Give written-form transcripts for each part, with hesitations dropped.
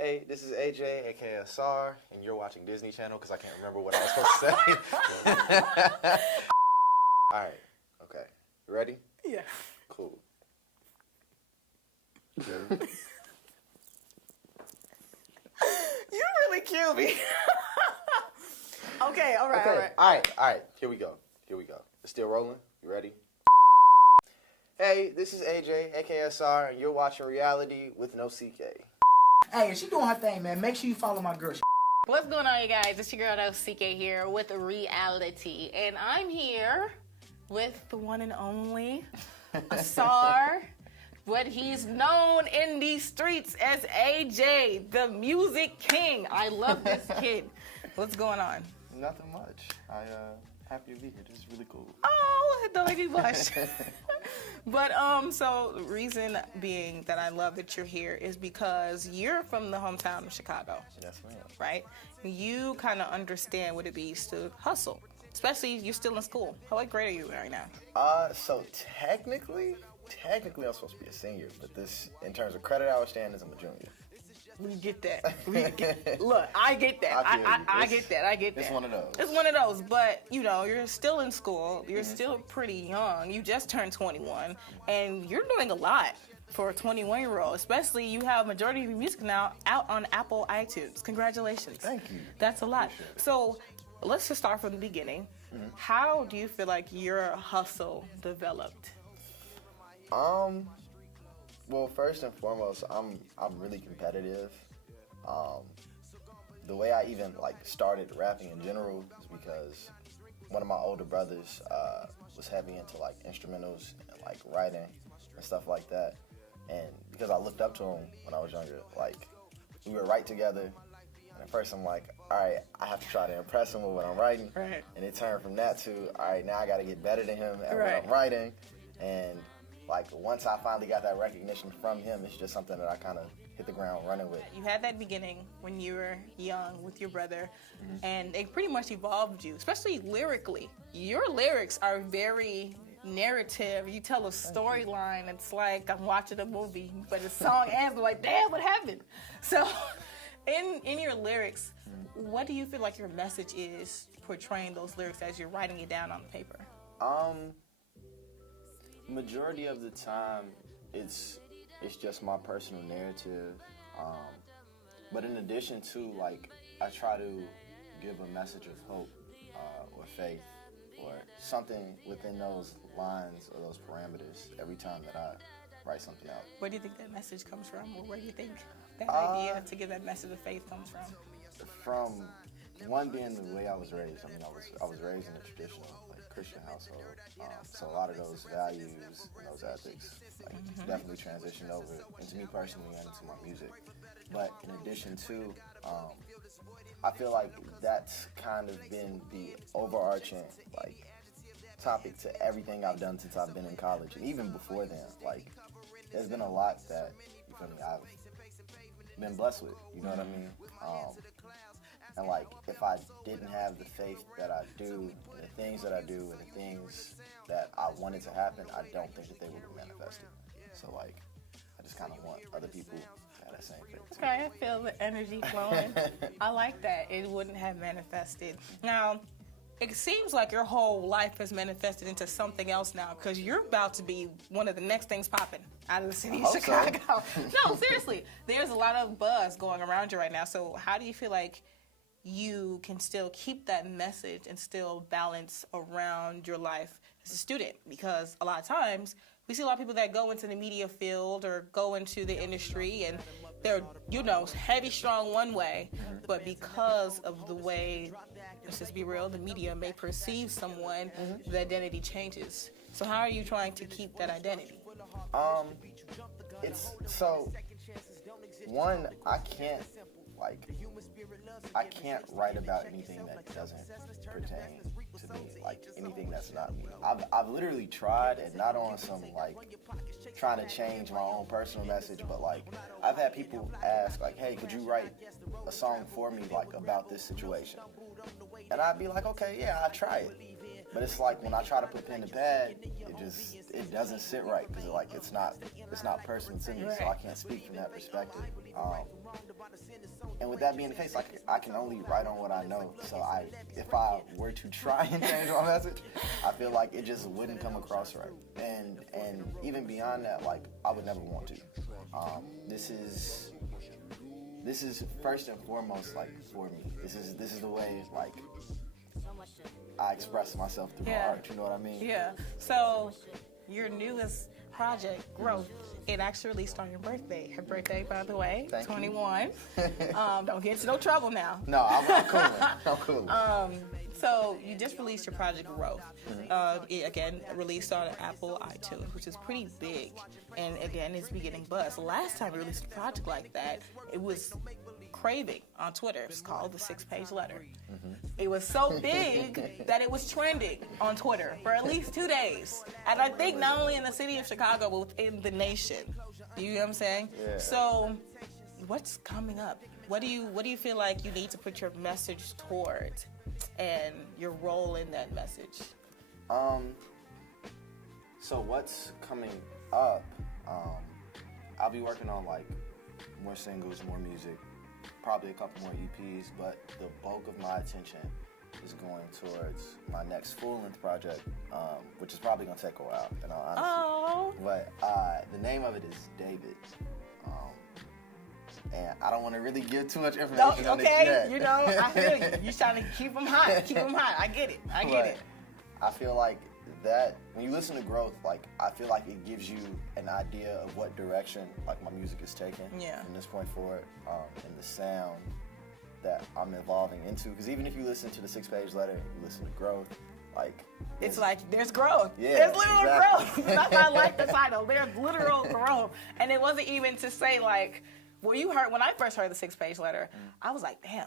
Hey, this is AJ, aka Ausar, and you're watching Disney Channel because I can't remember what I was supposed to say. All right, okay. You ready? Yeah. Cool. You really killed me. Okay, all right. Here we go. It's still rolling. You ready? Hey, this is AJ, aka Ausar, and you're watching Reality with Nosike. Hey, she doing her thing, man. Make sure you follow my girl. What's going on, you guys? It's your girl Nosike here with Reality, and I'm here with the one and only Ausar, what he's known in these streets as AJ, the music king. I love this kid. What's going on? Nothing much. Happy to be here. This is really cool. Oh, don't make me blush. But so the reason being that I love that you're here is because you're from the hometown of Chicago. Yes, ma'am. Right? You kind of understand what it means to hustle, especially you're still in school. What grade are you in right now? So technically I'm supposed to be a senior, but this, in terms of credit hour standards, I'm a junior. We get that. Look, I get that. I get that. It's one of those. It's one of those. But, you know, you're still in school. You're still pretty young. You just turned 21. And you're doing a lot for a 21-year-old. Especially you have majority of your music now out on Apple iTunes. Congratulations. Thank you. That's a lot. So let's just start from the beginning. How do you feel like your hustle developed? Well, first and foremost, I'm really competitive. The way I even started rapping in general is because one of my older brothers was heavy into instrumentals and writing and stuff like that. And because I looked up to him when I was younger, we would write together. And at first I'm like, all right, I have to try to impress him with what I'm writing. Right. And it turned from that to, all right, now I got to get better than him at what I'm writing. And once I finally got that recognition from him, it's just something that I kind of hit the ground running with. You had that beginning when you were young with your brother, and it pretty much evolved you, especially lyrically. Your lyrics are very narrative. You tell a storyline. It's like I'm watching a movie, but the song ends, I'm like, damn, what happened? So in your lyrics, what do you feel like your message is portraying those lyrics as you're writing it down on the paper? Majority of the time, it's just my personal narrative. But in addition to, I try to give a message of hope or faith or something within those lines or those parameters every time that I write something out. Where do you think that message comes from, or where do you think that idea to give that message of faith comes from? From one being the way I was raised. I mean, I was raised in a traditional Christian household, so a lot of those values and those ethics definitely transitioned over into me personally and into my music. But in addition to, I feel like that's kind of been the overarching topic to everything I've done since I've been in college, and even before then. There's been a lot that I've been blessed with. You know what I mean? And if I didn't have the faith that I do, and the things that I do, and the things that I wanted to happen, I don't think that they would have manifested. So I just kind of want other people to have that same faith too. Okay, I feel the energy flowing. I like that. It wouldn't have manifested. Now, it seems like your whole life has manifested into something else now, because you're about to be one of the next things popping out of the city of Chicago. So. No, seriously. There's a lot of buzz going around you right now. So how do you feel like you can still keep that message and still balance around your life as a student? Because a lot of times we see a lot of people that go into the media field or go into the industry and they're, heavy, strong one way, but because of the way, let's just be real, the media may perceive someone, the identity changes. So how are you trying to keep that identity? I can't write about anything that doesn't pertain to me, anything that's not me. I've literally tried, and not on some trying to change my own personal message, but I've had people ask hey, could you write a song for me about this situation? And I'd be like, okay, yeah, I'll try it. But it's when I try to put pen to pad, it doesn't sit right, because it's not personal to me, so I can't speak from that perspective. And with that being the case, like I can only write on what I know. So if I were to try and change my message, I feel like it just wouldn't come across right. And even beyond that, like I would never want to. This is first and foremost like for me. This is the way like I express myself through my art. You know what I mean? Yeah. So your newest project, Growth, it actually released on your birthday. Her birthday, by the way, Thank 21. Don't get into no trouble now. No, I'm cool. I'm cool. So you just released your project Growth. It, again, released on Apple iTunes, which is pretty big. And again, it's been getting buzz. Last time we released a project like that, it was craving on Twitter. It's called the 6-Page Letter. It was so big that it was trending on Twitter for at least 2 days. And I think not only in the city of Chicago, but within the nation. You know what I'm saying? Yeah. So what's coming up? What do you feel like you need to put your message towards and your role in that message? So what's coming up? I'll be working on like more singles, more music, probably a couple more EPs, but the bulk of my attention is going towards my next full-length project, which is probably gonna take a while, in all honesty. Oh. But the name of it is David. And I don't want to really give too much information on it yet. You know, I feel you. You're trying to keep them hot. Keep them hot. I get it. I get it. I feel like that when you listen to Growth, like I feel like it gives you an idea of what direction like my music is taking from this point forward, and the sound that I'm evolving into. Because even if you listen to the 6-Page Letter, you listen to Growth, like it's like there's growth. Yeah, there's literal exactly. growth. That's why I like the title. There's literal growth, and it wasn't even to say like. Well, when I first heard the 6-Page Letter, I was like, damn,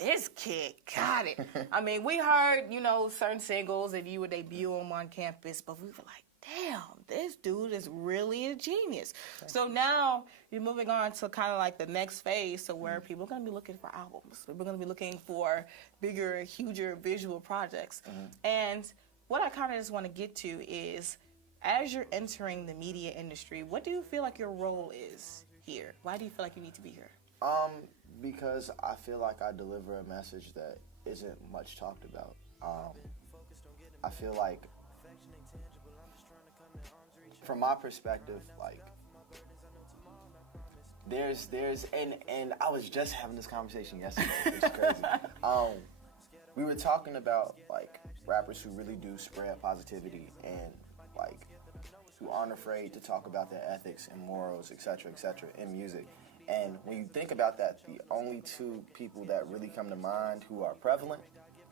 this kid got it. I mean, we heard, certain singles and you would debut them on campus, but we were like, damn, this dude is really a genius. So now you're moving on to kind of like the next phase, so where people are going to be looking for albums. We're going to be looking for bigger, huger visual projects. And what I kind of just want to get to is, as you're entering the media industry, what do you feel like your role is here? Why do you feel like you need to be here? Because I feel like I deliver a message that isn't much talked about. I feel like, from my perspective, like there's and I was just having this conversation yesterday, which is crazy. We were talking about like rappers who really do spread positivity and like who aren't afraid to talk about their ethics and morals, et cetera, in music. And when you think about that, the only two people that really come to mind who are prevalent,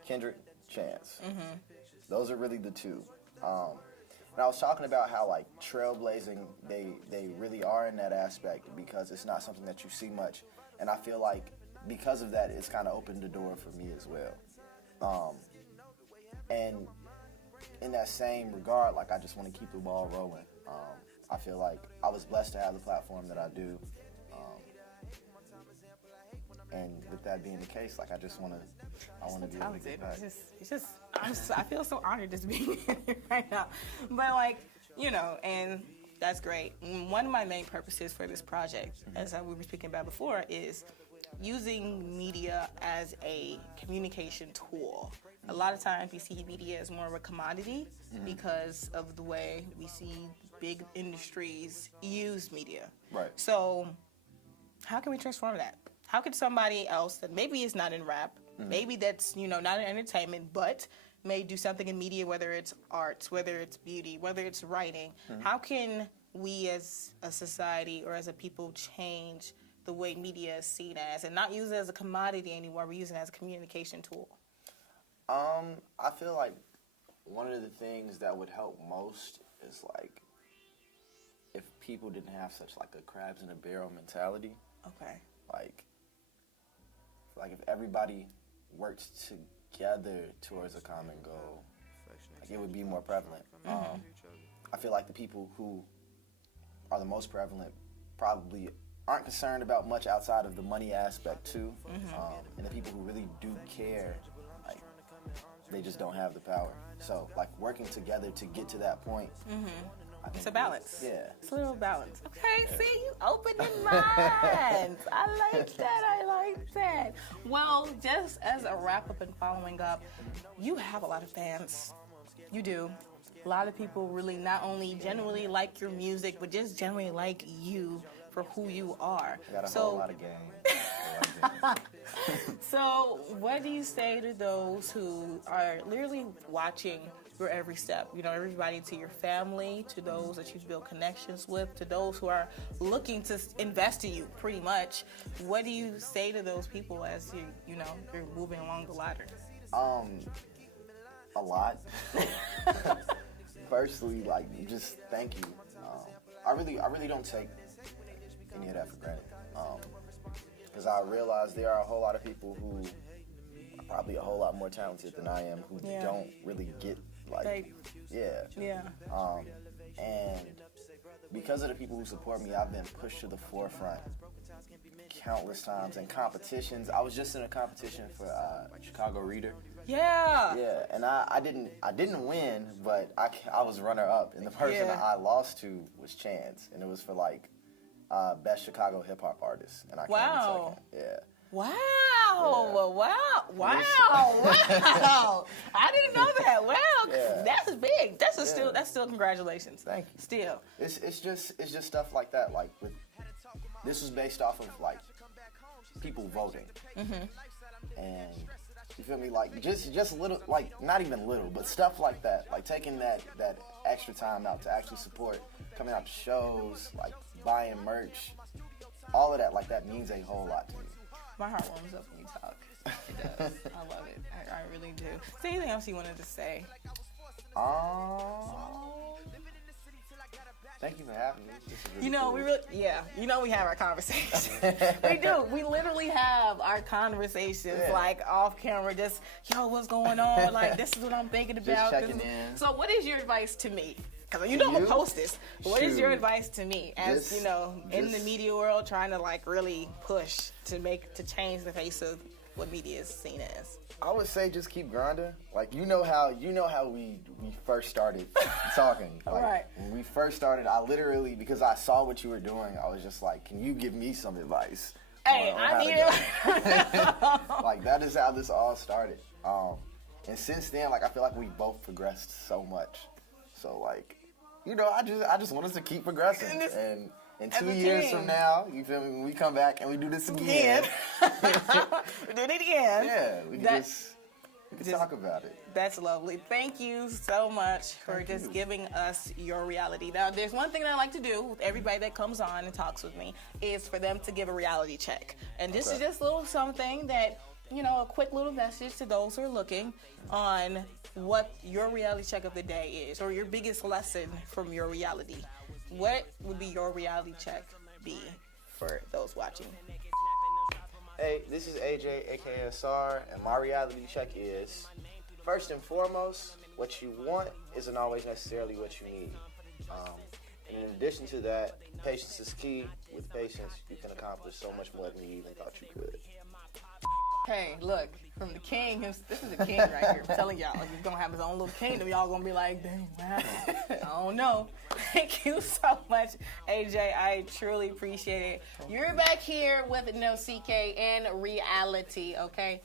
Kendrick, Chance. Those are really the two. And I was talking about how like trailblazing, they really are in that aspect because it's not something that you see much. And I feel like because of that, it's kind of opened the door for me as well. And in that same regard, like I just want to keep the ball rolling. I feel like I was blessed to have the platform that I do, and with that being the case, like I want to be able to get back. I feel so honored just being here right now. But like, and that's great. One of my main purposes for this project, as we were speaking about before, is using media as a communication tool. A lot of times we see media as more of a commodity because of the way we see big industries use media. Right. So how can we transform that? How could somebody else that maybe is not in rap, maybe that's, not in entertainment, but may do something in media, whether it's arts, whether it's beauty, whether it's writing, how can we as a society or as a people change the way media is seen as and not use it as a commodity anymore, we use it as a communication tool? I feel like one of the things that would help most is like if people didn't have such like a crabs in a barrel mentality. Okay. Like if everybody worked together towards a common goal, like it would be more prevalent. I feel like the people who are the most prevalent probably aren't concerned about much outside of the money aspect too. And the people who really do care, like they just don't have the power. So like working together to get to that point. It's a balance. Yeah. It's a little balance. Okay, see, you open your mind. I like that. Well, just as a wrap up and following up, you have a lot of fans. You do. A lot of people really not only generally like your music, but just generally like you for who you are. I got a whole lot of game. So, what do you say to those who are literally watching your every step? You know, everybody, to your family, to those that you've built connections with, to those who are looking to invest in you, pretty much. What do you say to those people as you're moving along the ladder? A lot. Firstly, like, just thank you. I really don't take any of that for granted. Because I realize there are a whole lot of people who are probably a whole lot more talented than I am who don't really get, like, and because of the people who support me, I've been pushed to the forefront countless times in competitions. I was just in a competition for Chicago Reader. Yeah. Yeah, and I didn't win, but I was runner up, and the person I lost to was Chance, and it was for like best Chicago hip hop artist, and I came in second. Yeah. Wow! Yeah. Wow! I didn't know that. Wow, that's big. That's still congratulations. Thank you. Still, it's just stuff like that. Like this was based off of like people voting, and you feel me? Like just little, like not even little, but stuff like that. Like taking that extra time out to actually support, coming out to shows, like buying merch, all of that. Like that means a whole lot to me. My heart warms up when you talk. It does. I love it. I really do. Is there anything else you wanted to say? Thank you for having me. This is really You know, cool. we have our conversations. We do. We literally have our conversations, like off camera, just, what's going on? Like, this is what I'm thinking about. Just checking in. So what is your advice to me? Because I'm going to post this. But what is your advice to me as, in the media world, trying to like really push to change the face of what media is seen as? I would say just keep grinding. Like you know how we first started talking. Like, right. When we first started, I literally, because I saw what you were doing, I was just like, can you give me some advice? Hey, I need it. Like that is how this all started. And since then, like I feel like we both progressed so much. So like, I just want us to keep progressing. And in 2 years from now, you feel me? When we come back and we do this again. We're doing it again. Yeah, we can talk about it. That's lovely. Thank you so much for giving us your reality. Now, there's one thing that I like to do with everybody that comes on and talks with me is for them to give a reality check. And this is just a little something that, a quick little message to those who are looking on what your reality check of the day is, or your biggest lesson from your reality. What would be your reality check be for those watching? Hey, this is AJ, aka Ausar, and my reality check is, first and foremost, what you want isn't always necessarily what you need. And in addition to that, patience is key. With patience, you can accomplish so much more than you even thought you could. Hey, look, from the king, this is the king right here. I'm telling y'all, he's going to have his own little kingdom. Y'all going to be like, dang, wow. I don't know. Thank you so much, AJ. I truly appreciate it. You're back here with Nosike in reality, okay?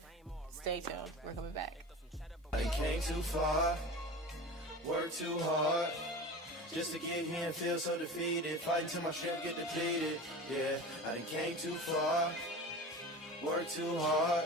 Stay tuned. We're coming back. I came too far, worked too hard, just to get here and feel so defeated. Fighting till my strength get depleted. Yeah, I done came too far, worked too hard,